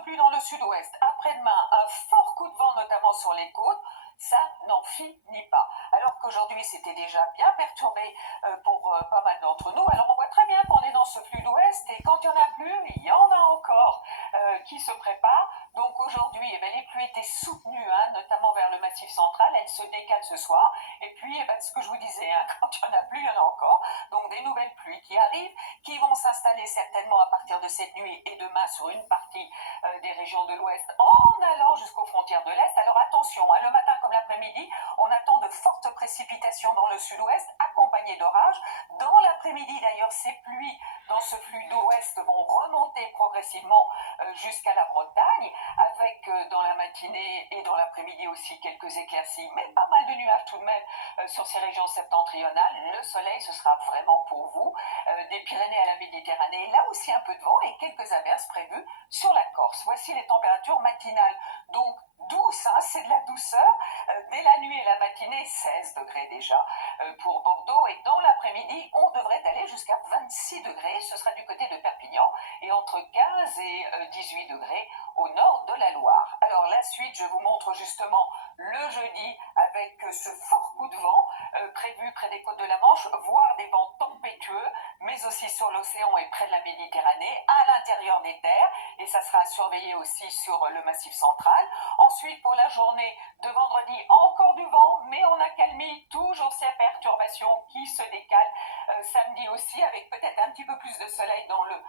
pluie dans le sud-ouest. Après-demain, un fort coup de vent, notamment sur les côtes. Ça n'en finit pas. Alors qu'aujourd'hui, c'était déjà bien perturbé pour pas mal d'entre nous. Alors, on voit très bien qu'on est dans ce flux d'ouest et quand il n'y en a plus, il y en a encore qui se préparent. Donc, aujourd'hui, les pluies étaient soutenues, notamment vers le Massif central. Elles se décalent ce soir. Et puis, ce que je vous disais, quand il n'y en a plus, il y en a encore. Donc, des nouvelles pluies qui arrivent, qui vont s'installer certainement à partir de cette nuit et demain sur une partie des régions de l'ouest en allant jusqu'aux frontières de l'est. Alors, attention, le matin comme l'après-midi, on attend de fortes précipitations dans le sud-ouest, accompagnées d'orages. Dans l'après-midi, d'ailleurs, ces pluies dans ce flux d'ouest vont remonter progressivement jusqu'à la Bretagne, avec dans la matinée et dans l'après-midi aussi quelques éclaircies, mais pas mal de nuages tout de même sur ces régions septentrionales. Le soleil, ce sera vraiment pour vous. Des Pyrénées à la Méditerranée, là aussi un peu de vent et quelques averses prévues sur la Corse. Voici les températures matinales. Donc, douce, c'est de la douceur. Dès la nuit et la matinée, 16 degrés déjà pour Bordeaux. Et dans l'après-midi, on devrait aller jusqu'à 26 degrés. Ce sera du côté de Perpignan et entre 15 et 18 degrés au nord de la Loire. Alors la suite, je vous montre justement le jeudi avec ce fort coup de vent prévu près des côtes de la Manche, voire des vents tempétueux, mais aussi sur l'océan et près de la Méditerranée, à l'intérieur des terres, et ça sera surveillé aussi sur le Massif central. Ensuite, pour la journée de vendredi, encore du vent, mais on accalmie toujours ces perturbations qui se décalent. Samedi aussi, avec peut-être un petit peu plus de soleil dans le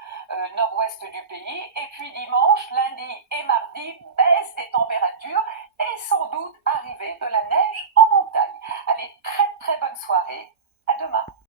nord-ouest du pays. Et puis dimanche, lundi et mardi, baisse des températures et sans doute arrivée de la neige en montagne. Allez, très très bonne soirée. À demain.